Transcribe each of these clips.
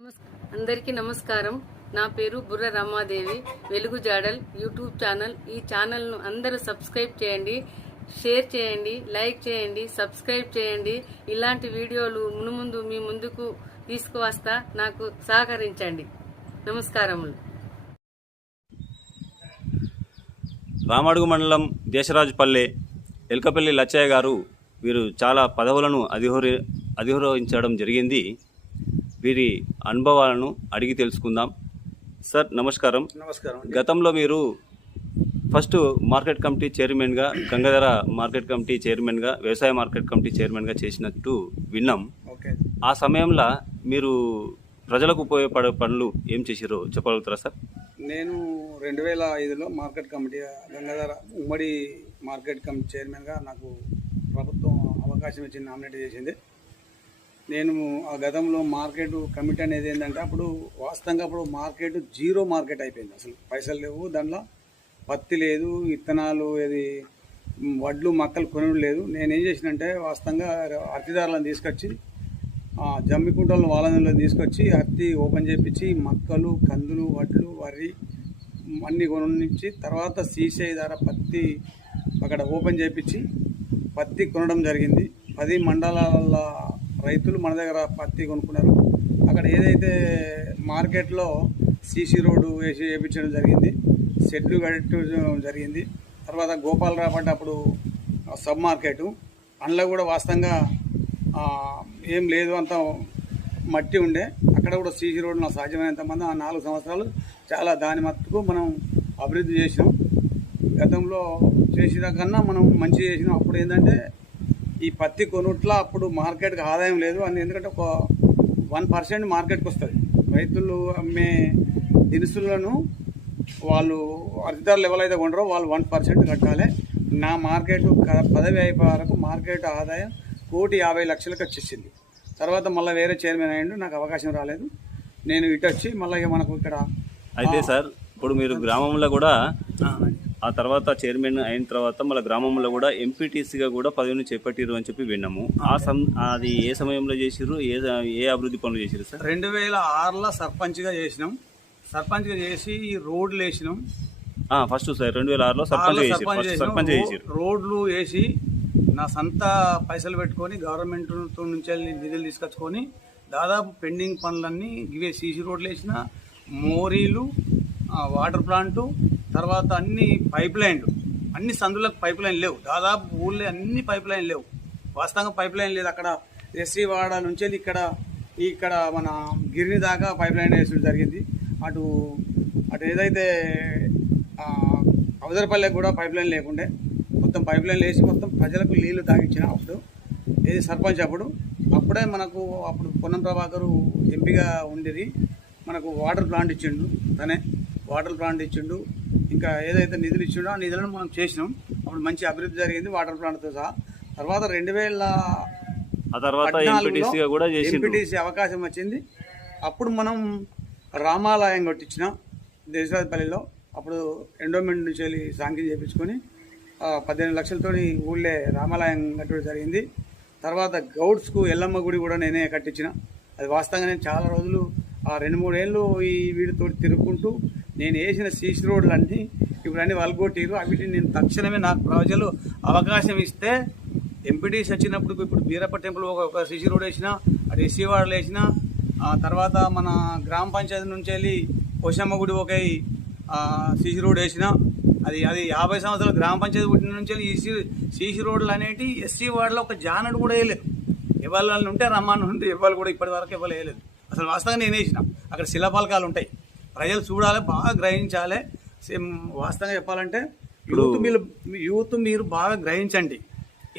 అందరికీ నమస్కారం. నా పేరు బుర్ర రమాదేవి. వెలుగు జాడల్ యూట్యూబ్ ఛానల్. ఈ ఛానల్ను అందరూ సబ్స్క్రైబ్ చేయండి షేర్ చేయండి లైక్ చేయండి సబ్స్క్రైబ్ చేయండి. ఇలాంటి వీడియోలు మునుముందు మీ ముందుకు తీసుకువస్తా నాకు సహకరించండి. నమస్కారములు. రామడుగు మండలం దేశరాజుపల్లె ఎల్కపల్లి లచ్చయ్య గారు వీరు చాలా పదవులను అధిహోరి అధిరోహించడం జరిగింది. వీరి అనుభవాలను అడిగి తెలుసుకుందాం. సార్ నమస్కారం. నమస్కారం గతంలో మీరు ఫస్ట్ మార్కెట్ కమిటీ చైర్మన్గా గంగాధర మార్కెట్ కమిటీ చైర్మన్గా వ్యవసాయ మార్కెట్ కమిటీ చైర్మన్గా చేసినట్టు విన్నాం. ఓకే. ఆ సమయంలో మీరు ప్రజలకు ఉపయోగపడే పనులు ఏం చేసిరో చెప్పగలుగుతారా సార్? నేను రెండు వేల ఐదులో మార్కెట్ కమిటీ గంగాధర ఉమ్మడి మార్కెట్ కమిటీ చైర్మన్గా నాకు ప్రభుత్వం అవకాశం ఇచ్చి నామినేట్ చేసింది. నేను ఆ గతంలో మార్కెట్ కమిటీ అనేది ఏంటంటే అప్పుడు వాస్తవంగా అప్పుడు మార్కెట్ జీరో మార్కెట్ అయిపోయింది. అసలు పైసలు లేవు దాంట్లో పత్తి లేదు విత్తనాలు ఏది వడ్లు మక్కలు కొనుడు లేదు. నేను ఏం చేసినంటే వాస్తవంగా అతిదారులను తీసుకొచ్చి ఆ, జమ్మికుంటలను వాళ్ళని తీసుకొచ్చి అత్తి ఓపెన్ చేపించి మక్కలు కందులు వడ్లు వరి అన్ని కొనుంచి తర్వాత సీసీఐ ధర పత్తి అక్కడ ఓపెన్ చేపించి పత్తి కొనడం జరిగింది. పది మండలాల రైతులు మన దగ్గర పత్తి కొనుక్కున్నారు. అక్కడ ఏదైతే మార్కెట్లో సీసీ రోడ్డు వేసి వేయించడం జరిగింది షెడ్లు కట్టడం జరిగింది తర్వాత గోపాలరావు అంటే అప్పుడు సబ్ మార్కెట్ అందులో కూడా వాస్తవంగా ఏం లేదు అంత మట్టి ఉండే. అక్కడ కూడా సీసీ రోడ్డు నాకు సాధ్యమైనంత మంది ఆ నాలుగు సంవత్సరాలు చాలా దాని మట్టుకు మనం అభివృద్ధి చేసినాం. గతంలో చేసిన కన్నా మనం మంచి చేసినాం. అప్పుడు ఏంటంటే ఈ పత్తి కొనుట్ల అప్పుడు మార్కెట్కి ఆదాయం లేదు అని ఎందుకంటే ఒక వన్ పర్సెంట్ మార్కెట్కి వస్తుంది. రైతులు అమ్మే దినుసులను వాళ్ళు అధికారులు ఎవరైతే కొంటారో వాళ్ళు వన్ పర్సెంట్ కట్టాలి. నా మార్కెట్ పదవి అయిపోయే వరకు మార్కెట్ ఆదాయం కోటి యాభై లక్షలకు వచ్చేసింది. తర్వాత మళ్ళీ వేరే చైర్మన్ అయ్యిండు నాకు అవకాశం రాలేదు. నేను ఇటు వచ్చి మళ్ళీ మనకు ఇక్కడ అయితే సార్ ఇప్పుడు మీరు గ్రామంలో కూడా ఆ, తర్వాత చైర్మన్ అయిన తర్వాత మళ్ళీ గ్రామంలో కూడా ఎంపీటీసీగా కూడా పదవిని చేపట్టిరు అని చెప్పి విన్నాము. ఆ సం అది ఏ సమయంలో చేసిర్రు? ఏ ఏ అభివృద్ధి పనులు చేసిరు సార్? రెండు వేల ఆరులో సర్పంచ్గా చేసినాం. సర్పంచ్గా చేసి రోడ్లు వేసినాం. ఫస్ట్ సార్ రెండు వేల ఆరులో సర్పంచ్ చేసిరు సర్పంచ్ చేసిరు రోడ్లు వేసి నా సొంత పైసలు పెట్టుకొని గవర్నమెంట్ నుంచి వెళ్ళి నిధులు తీసుకొచ్చుకొని దాదాపు పెండింగ్ పనులన్నీ ఇవే సీసీ రోడ్లు వేసిన మోరీలు వాటర్ ప్లాంటు తర్వాత అన్ని పైప్ లైన్లు అన్ని సందులకు పైప్ లైన్ లేవు. దాదాపు ఊళ్ళో అన్ని పైప్ లైన్ లేవు. వాస్తవంగా పైప్ లైన్ లేదు. అక్కడ ఎస్సీ నుంచి ఇక్కడ ఇక్కడ మన గిరిని దాకా పైప్ లైన్ వేసడం జరిగింది. అటు అటు ఏదైతే ఆ, అవదరపల్లెకి కూడా పైప్ లైన్ లేకుండే. మొత్తం పైప్ లైన్ వేసి మొత్తం ప్రజలకు నీళ్ళు తాగించిన అప్పుడు ఏది సర్పంచ్ అప్పుడు అప్పుడే మనకు అప్పుడు పొన్నం ప్రభాకరు ఎంపీగా ఉండేది మనకు వాటర్ ప్లాంట్ ఇచ్చిండు తనే. వాటర్ ప్లాంట్ ఇచ్చిండు. ఇంకా ఏదైతే నిధులు ఇచ్చిండో ఆ నిధులను మనం చేసినాం. అప్పుడు మంచి అభివృద్ధి జరిగింది వాటర్ ప్లాంట్తో సహా. తర్వాత రెండు వేల ఆ తర్వాత ఎంపీటీసీగా కూడా చేసిండ్రు. ఎంపీటీసీ అవకాశం వచ్చింది. అప్పుడు మనం రామాలయం కొట్టించిన దేశరాజపల్లిలో. అప్పుడు ఎండోమెంట్ నుంచి వెళ్ళి సాంక్యం చేయించుకొని పద్దెనిమిది లక్షలతో ఊళ్ళే రామాలయం కట్టడం జరిగింది. తర్వాత గౌడ్స్కు ఎల్లమ్మ గుడి కూడా నేనే కట్టించిన. అది వాస్తవంగా నేను చాలా రోజులు ఆ రెండు మూడేళ్ళు ఈ వీడితో తిరుగుకుంటూ నేను వేసిన సీసీ రోడ్లు అన్నీ ఇప్పుడు అన్ని వల్గొట్టిరు అవిటి నేను తక్షణమే నాకు ప్రజలు అవకాశం ఇస్తే ఎంపీటీస్ వచ్చినప్పుడు ఇప్పుడు బీరప్ప టెంపుల్ ఒక ఒక రోడ్ వేసిన అటు ఎస్సీ వాడలు వేసిన ఆ తర్వాత మన గ్రామ పంచాయతీ నుంచి వెళ్ళి పోషమ్మ గుడి ఒక సీసీ రోడ్ వేసిన అది అది యాభై సంవత్సరాలు గ్రామ పంచాయతీ పుట్టిన నుంచి వెళ్ళి ఈసీ సీసీ రోడ్లు అనేటి ఎస్సీ వాడలో ఒక జానడు కూడా వేయలేదు. ఇవాళ ఉంటే రమ్మని ఉంటే ఇవాళ కూడా ఇప్పటి వరకు ఇవ్వలేదు వేయలేదు. అసలు వాస్తవంగా నేను వేసిన. అక్కడ శిలాఫలకాలు ఉంటాయి. ప్రజలు చూడాలి బాగా గ్రహించాలి. సేమ్ వాస్తవంగా చెప్పాలంటే యూత్ మీరు యూత్ మీరు బాగా గ్రహించండి.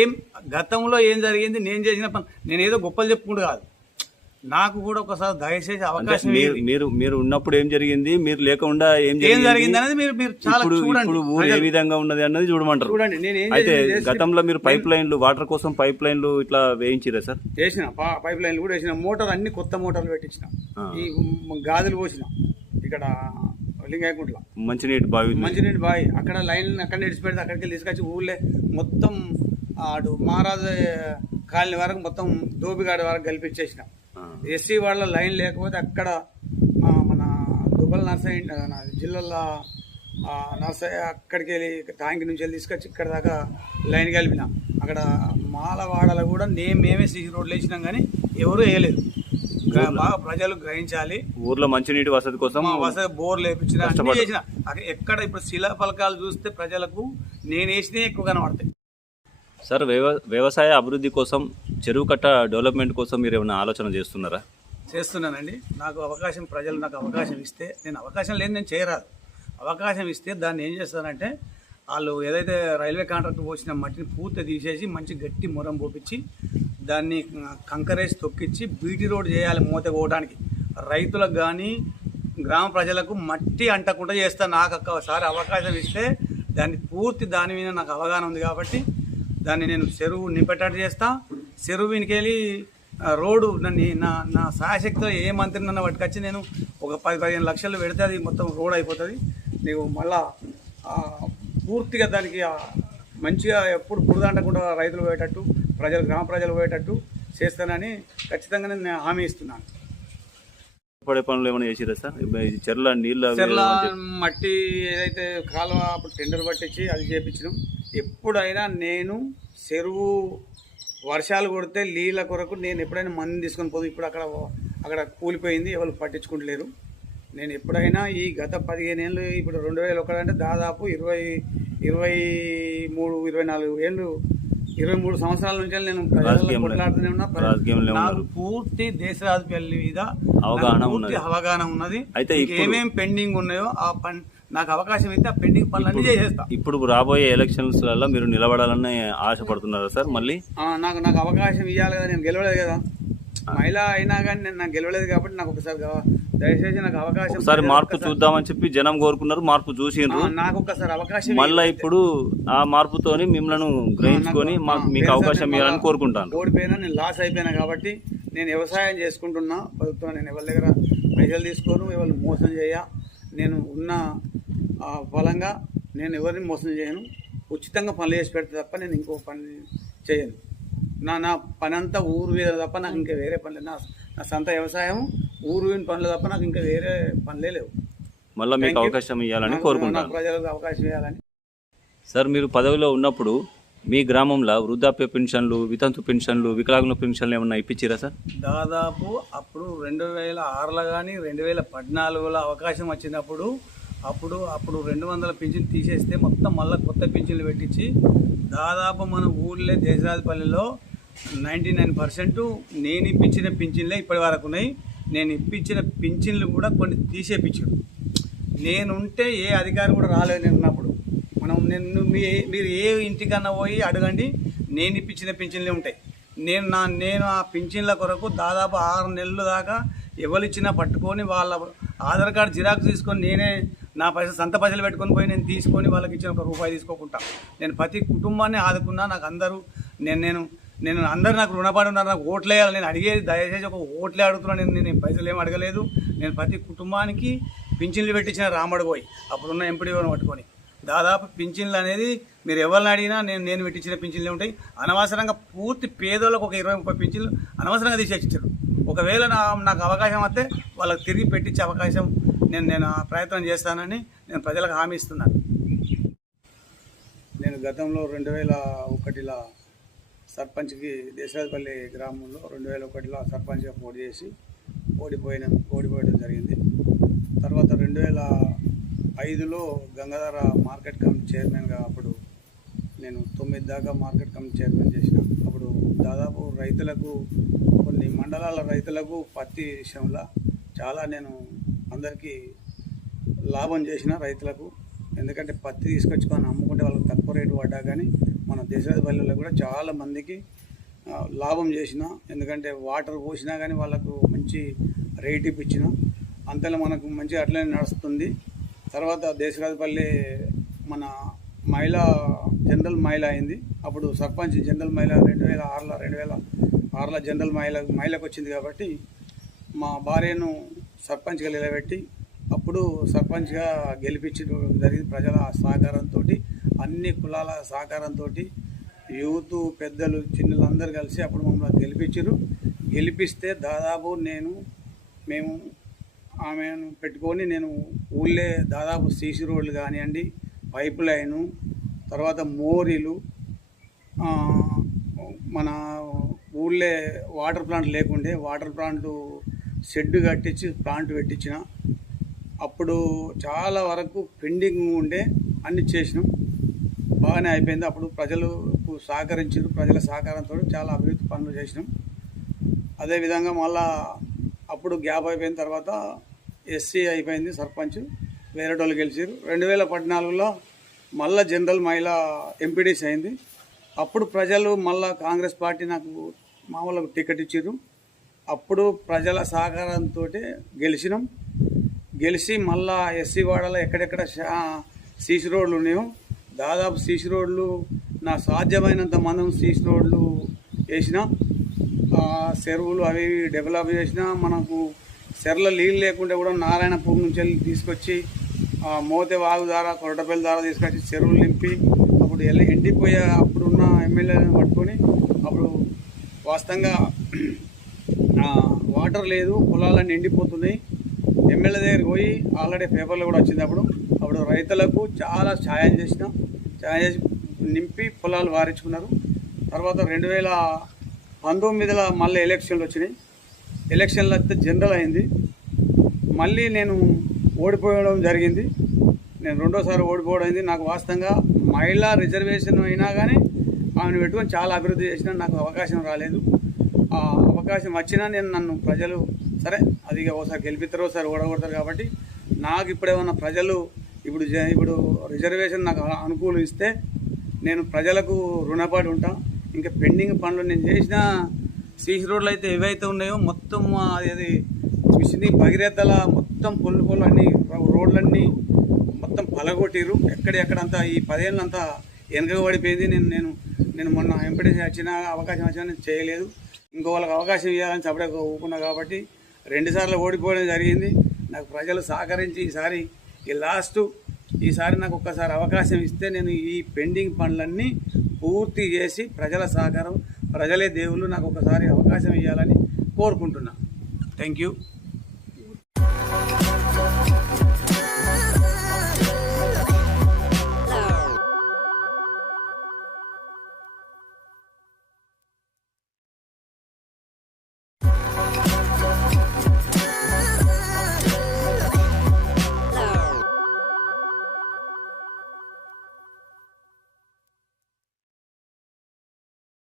ఏం గతంలో ఏం జరిగింది నేను చేసిన పని నేను ఏదో గొప్పలు చెప్పుకుంటూ కాదు. నాకు కూడా ఒకసారి దయచేసి అవకాశం మీరు. మీరు ఉన్నప్పుడు ఏం జరిగింది? మీరు లేకుండా ఏం ఏం జరిగింది? అనేది మీరు మీరు చాలా ఇప్పుడు ఊరు ఏ విధంగా ఉన్నది అన్నది చూడమంటారు. చూడండి నేను అయితే గతంలో మీరు పైప్ లైన్లు వాటర్ కోసం పైప్ లైన్లు ఇట్లా వేయించిరా సార్? చేసిన పైప్ లైన్లు కూడా వేసిన మోటార్ అన్ని కొత్త మోటార్లు పెట్టించిన. ఈ గాజులు పోసిన. ఇక్కడ లింగాయకుంట్ల. మంచినీటి బావి. మంచినీటి బావి. అక్కడ లైన్ అక్కడ నిడిచి పెడితే అక్కడికి వెళ్ళి తీసుకొచ్చి ఊళ్ళే మొత్తం అటు మహారాజు కాలనీ వరకు మొత్తం దోబిగాడి వరకు కల్పించేసిన. ఎస్సీ వాళ్ళ లైన్ లేకపోతే అక్కడ మన దుబ్బల నర్సరీ మన జిల్లాలో నర్సరీ అక్కడికి వెళ్ళి ట్యాంక్ నుంచి వెళ్ళి తీసుకొచ్చి ఇక్కడ దాకా లైన్ కలిపిన. అక్కడ మాలవాడలో కూడా నేను మేమే సీసీ రోడ్లు వేసినాం కానీ ఎవరు వేయలేదు. బాగా ప్రజలు గ్రహించాలి. ఊర్లో మంచినీటి వసతి కోసం వసతి బోర్లు వేపించిన అన్ని. చేసిన. ఎక్కడ ఇప్పుడు శిలా ఫలకాలు చూస్తే ప్రజలకు నేను వేసినే ఎక్కువ కనబడతాయి. సార్ వ్యవ వ్యవసాయ అభివృద్ధి కోసం చెరువు కట్ట డెవలప్మెంట్ కోసం మీరు ఏమైనా ఆలోచన చేస్తున్నారా? చేస్తున్నానండి. నాకు అవకాశం ప్రజలు నాకు అవకాశం ఇస్తే నేను అవకాశం లేదు నేను చేయరాదు. అవకాశం ఇస్తే దాన్ని ఏం చేస్తానంటే వాళ్ళు ఏదైతే రైల్వే కాంట్రాక్ట్ పోసిన మట్టిని పూర్తి తీసేసి మంచి గట్టి మొరం పోపించి దాన్ని కంకరేసి తొక్కిచ్చి బీటీ రోడ్ చేయాలి మూత పోవడానికి. రైతులకు కానీ గ్రామ ప్రజలకు మట్టి అంటకుండా చేస్తా నాకు ఒక్కసారి అవకాశం ఇస్తే దాన్ని పూర్తి దాని మీద నాకు అవగాహన ఉంది కాబట్టి దాన్ని నేను చెరువు నింపేటట్టు చేస్తా. చెరువు వెనుకెళ్ళి రోడ్డు నన్ను నా నా సాయశక్తిలో ఏ మంత్రి నన్ను పట్టుకొచ్చి నేను ఒక పది పదిహేను లక్షలు పెడితే అది మొత్తం రోడ్ అయిపోతుంది. నీకు మళ్ళా పూర్తిగా దానికి మంచిగా ఎప్పుడు బురద అంటకుండా రైతులు పోయేటట్టు ప్రజలు గ్రామ ప్రజలు పోయేటట్టు చేస్తానని ఖచ్చితంగా నేను హామీ ఇస్తున్నాను. పడే పనులు ఏమైనా చేసిరా సార్? చెర్ల నీళ్ళ చెర్ల మట్టి ఏదైతే కాలువ అప్పుడు టెండర్ పట్టించి అది చేపించడం ఎప్పుడైనా నేను చెరువు వర్షాలు కొడితే నీళ్ళ కొరకు నేను ఎప్పుడైనా మంది తీసుకొని పోదు. ఇప్పుడు అక్కడ అక్కడ కూలిపోయింది ఎవరు పట్టించుకుంటలేరు. నేను ఎప్పుడైనా ఈ గత పదిహేను ఏళ్ళు ఇప్పుడు రెండు వేల ఒకటి అంటే దాదాపు ఇరవై ఇరవై మూడు ఇరవై నాలుగు ఏళ్ళు ఇరవై మూడు సంవత్సరాల నుంచి నేను రాజకీయంలో- కొట్లాడుతూనే ఉన్నా. రాజకీయంలో నాకు. పూర్తి దేశరాజపల్లి మీద అవగాహన పూర్తి. అవగాహన ఉన్నది. అయితే ఏమేం పెండింగ్ ఉన్నాయో ఆ పని నాకు అవకాశం ఇస్తే ఆ పెండింగ్ పనులన్నీ చేసేస్తా. ఇప్పుడు రాబోయే ఎలక్షన్స్లలో మీరు నిలబడాలని ఆశపడుతున్నారా సార్ మళ్ళీ? నాకు నాకు అవకాశం ఇవ్వాలి కదా నేను గెలవలేదు కదా. మహిళ అయినా కానీ నేను నాకు గెలవలేదు కాబట్టి నాకు ఒకసారి దయచేసి నాకు అవకాశం ఒకసారి మార్పు చూద్దామని చెప్పి జనం కోరుకున్నారు మార్పు చూసిండ్రు. నాకు ఒక్కసారి అవకాశం మళ్ళా. ఇప్పుడు ఆ మార్పుతోని మిమ్మల్ని గ్రహించుకొని మాకు మీకు అవకాశం ఇవ్వాలని కోరుకుంటాను. ఓడిపోయినా నేను లాస్ అయిపోయినా కాబట్టి నేను వ్యవసాయం చేసుకుంటున్నా బతుకుతున్నా నేను ఎవరి దగ్గర పైసలు తీసుకోను ఎవరిని మోసం చేయ. నేను ఉన్న ఆ, ఫలంగా నేను ఎవరిని మోసం చేయను. ఉచితంగా పనులు చేసి పెడితే తప్ప నేను ఇంకో పని చేయను. నా నా పని అంతా ఊరు మీద తప్ప నాకు ఇంకా వేరే పని లేదు. నా నా సొంత వ్యవసాయం ఊరు పనులు తప్ప నాకు ఇంకా వేరే పనులే లేవు. మళ్ళీ మీకు. అవకాశం ఇవ్వాలని నాకు- కోరుకుంటాను. నాకు ప్రజలకు అవకాశం ఇవ్వాలని. సార్ మీరు పదవిలో ఉన్నప్పుడు మీ గ్రామంలో వృద్ధాప్య పెన్షన్లు వితంతు పెన్షన్లు వికలాంగుల పెన్షన్లు ఏమన్నా ఇప్పించారా సార్? దాదాపు అప్పుడు రెండు వేల ఆరులో కానీ రెండు వేల పద్నాలుగులో అవకాశం వచ్చినప్పుడు అప్పుడు అప్పుడు రెండు వందల పింఛన్ తీసేస్తే మొత్తం మళ్ళీ కొత్త పింఛన్లు పెట్టించి దాదాపు మన ఊళ్ళో దేశరాజపల్లిలో నైంటీ నైన్ పర్సెంట్ నేను ఇప్పించిన పింఛన్లే ఇప్పటి వరకు ఉన్నాయి. నేను ఇప్పించిన పింఛన్లు కూడా కొన్ని తీసేపించారు నేనుంటే ఏ అధికారి కూడా రాలేదు నేను ఉన్నప్పుడు. మనం నేను మీ మీరు ఏ ఇంటికన్నా పోయి అడగండి నేను ఇప్పించిన పింఛన్లే ఉంటాయి. నేను నా నేను ఆ పింఛన్ల కొరకు దాదాపు ఆరు నెలల దాకా ఎవరు ఇచ్చినా పట్టుకొని వాళ్ళ ఆధార్ కార్డు జిరాక్స్ తీసుకొని నేనే నా పైసలు సంత పైసలు పెట్టుకొని పోయి నేను తీసుకొని వాళ్ళకి ఇచ్చిన ఒక రూపాయి తీసుకోకుండా. నేను ప్రతి కుటుంబాన్ని ఆదుకున్నా నాకు అందరూ నేను నేను నేను అందరు నాకు రుణపడి ఉన్నారు నాకు ఓట్లేయాలి నేను అడిగేది దయచేసి ఒక ఓట్లే అడుగుతున్నాను నేను నేను పైసలు ఏం అడగలేదు. నేను ప్రతి కుటుంబానికి పింఛన్లు పెట్టించిన రామడు పోయి. అప్పుడున్న ఎంపీడీఓని పట్టుకొని. దాదాపు పింఛన్లు అనేది మీరు ఎవరిని అడిగినా నేను నేను పెట్టించిన పింఛన్లు ఉంటాయి. అనవసరంగా పూర్తి పేదోళ్ళకు ఒక ఇరవై ముప్పై పింఛన్లు అనవసరంగా తీసేసిచ్చారు. ఒకవేళ నా నాకు అవకాశం వస్తే వాళ్ళకి తిరిగి పెట్టించే అవకాశం నేను నేను ఆ ప్రయత్నం చేస్తానని నేను ప్రజలకు హామీ ఇస్తున్నాను. నేను గతంలో రెండు వేల ఒకటిలో సర్పంచ్కి దేశరాజపల్లి గ్రామంలో రెండు వేల ఒకటిలో సర్పంచ్గా పోటీ చేసి ఓడిపోయిన ఓడిపోయడం జరిగింది. తర్వాత రెండు వేల ఐదులో గంగాధర మార్కెట్ కమిటీ చైర్మన్గా అప్పుడు నేను తొమ్మిది దాకా మార్కెట్ కమిటీ చైర్మన్ చేసిన. అప్పుడు దాదాపు రైతులకు కొన్ని మండలాల రైతులకు పత్తి విషయంలో చాలా నేను అందరికీ లాభం చేసిన రైతులకు. ఎందుకంటే పత్తి తీసుకొచ్చుకొని అమ్ముకుంటే వాళ్ళకి తక్కువ రేటు పడ్డా కానీ మన దేశాధిపల్లిలో కూడా చాలా మందికి లాభం చేసిన ఎందుకంటే వాటర్ పోసినా కానీ వాళ్ళకు మంచి రేట్ ఇప్పించిన అంతలో మనకు మంచి అట్లనే నడుస్తుంది. తర్వాత దేశరాజపల్లి మన మహిళ జనరల్ మహిళ అయింది. అప్పుడు సర్పంచ్ జనరల్ మహిళ రెండు వేల ఆరులో రెండు వేల ఆరులో జనరల్ మహిళ మహిళకు వచ్చింది కాబట్టి మా భార్యను సర్పంచ్గా నిలబెట్టి అప్పుడు సర్పంచ్గా గెలిపించడం జరిగింది ప్రజల సహకారంతో. అన్ని కులాల సహకారంతో యూత్ పెద్దలు చిన్నలందరూ కలిసి అప్పుడు మమ్మల్ని గెలిపించారు గెలిపిస్తే దాదాపు నేను మేము ఆమెను పెట్టుకొని నేను ఊళ్ళే దాదాపు సీసీ రోడ్లు కానివ్వండి పైప్ లైను తర్వాత మోరీలు మన ఊళ్ళే వాటర్ ప్లాంట్ లేకుండే వాటర్ ప్లాంట్ షెడ్ కట్టించి ప్లాంట్ పెట్టించిన. అప్పుడు చాలా వరకు పెండింగ్ ఉండే అన్ని చేసినాం. బాగానే అయిపోయింది. అప్పుడు ప్రజలకు సహకరించారు. ప్రజల సహకారంతో చాలా అభివృద్ధి పనులు చేసినాం. అదేవిధంగా మళ్ళా అప్పుడు గ్యాప్ అయిపోయిన తర్వాత ఎస్సీ అయిపోయింది సర్పంచ్. వేరే వాళ్ళు గెలిచారు. రెండు వేల పద్నాలుగులో మళ్ళా జనరల్ మహిళా ఎంపీడీస్ అయింది. అప్పుడు ప్రజలు మళ్ళా కాంగ్రెస్ పార్టీ నాకు మామూలుగా టికెట్ ఇచ్చారు. అప్పుడు ప్రజల సహకారంతో గెలిచినాం. గెలిచి మళ్ళా ఎస్సీ వాడలో ఎక్కడెక్కడ సీసీ రోడ్లు ఉన్నాయో దాదాపు సీసీ రోడ్లు నా సాధ్యమైనంత మందం సీసీ రోడ్లు వేసిన చెరువులు అవి డెవలప్ చేసిన మనకు చెర్ల నీళ్ళు లేకుంటే కూడా నారాయణపూర్ నుంచి వెళ్ళి తీసుకొచ్చి మోతే వాగు ద్వారా కొరటపల్లి ద్వారా తీసుకొచ్చి చెరువులు నింపి అప్పుడు వెళ్ళి ఎండిపోయే అప్పుడున్న ఎమ్మెల్యేలను పట్టుకొని అప్పుడు వాస్తవంగా వాటర్ లేదు పొలాలన్నీ ఎండిపోతున్నాయి. ఎమ్మెల్యే దగ్గరికి పోయి ఆల్రెడీ పేపర్లో కూడా వచ్చింది అప్పుడు. అప్పుడు రైతులకు చాలా సాయం చేసినాం. సాయం చేసి నింపి పొలాలు వారించుకున్నారు. తర్వాత రెండు వేల పంతొమ్మిదిలో మళ్ళీ ఎలక్షన్లు వచ్చినాయి. ఎలక్షన్లు వస్తే జనరల్ అయింది. మళ్ళీ నేను ఓడిపోవడం జరిగింది. నేను రెండోసారి ఓడిపోవడం అయింది. నాకు వాస్తవంగా మహిళా రిజర్వేషన్ అయినా కానీ ఆమెను పెట్టుకొని చాలా అభివృద్ధి చేసినా నాకు అవకాశం రాలేదు. ఆ అవకాశం వచ్చినా నేను నన్ను ప్రజలు సరే అది ఇక ఒకసారి గెలిపిస్తారు ఒకసారి ఓడగొడతారు కాబట్టి నాకు ఇప్పుడేమన్నా ప్రజలు ఇప్పుడు జ- ఇప్పుడు రిజర్వేషన్ నాకు అనుకూలిస్తే నేను ప్రజలకు రుణపడి ఉంటా. ఇంకా పెండింగ్ పనులు నేను చేసిన సీసీ రోడ్లు అయితే ఏవైతే ఉన్నాయో మొత్తం అది అది మిషన్ భగీరథల మొత్తం పొల్లు పొల్లు అన్ని రోడ్లన్నీ మొత్తం పలగొట్టిరు ఎక్కడెక్కడంతా ఈ పదేళ్ళంతా వెనక పడిపోయింది నేను నేను నేను మొన్న ఎంపీ వచ్చిన అవకాశం వచ్చినా నేను చేయలేదు. ఇంకో వాళ్ళకి అవకాశం ఇవ్వాలని చెప్పడే ఊపుకున్నా కాబట్టి రెండుసార్లు ఓడిపోవడం జరిగింది. నాకు ప్రజలు సహకరించి ఈసారి ఈ లాస్ట్ ఈసారి నాకు ఒక్కసారి అవకాశం ఇస్తే నేను ఈ పెండింగ్ పనులన్నీ పూర్తి చేసి ప్రజల సహకారం ప్రజలే దేవుళ్ళు నాకు ఒకసారి అవకాశం ఇవ్వాలని కోరుకుంటున్నా. Thank you.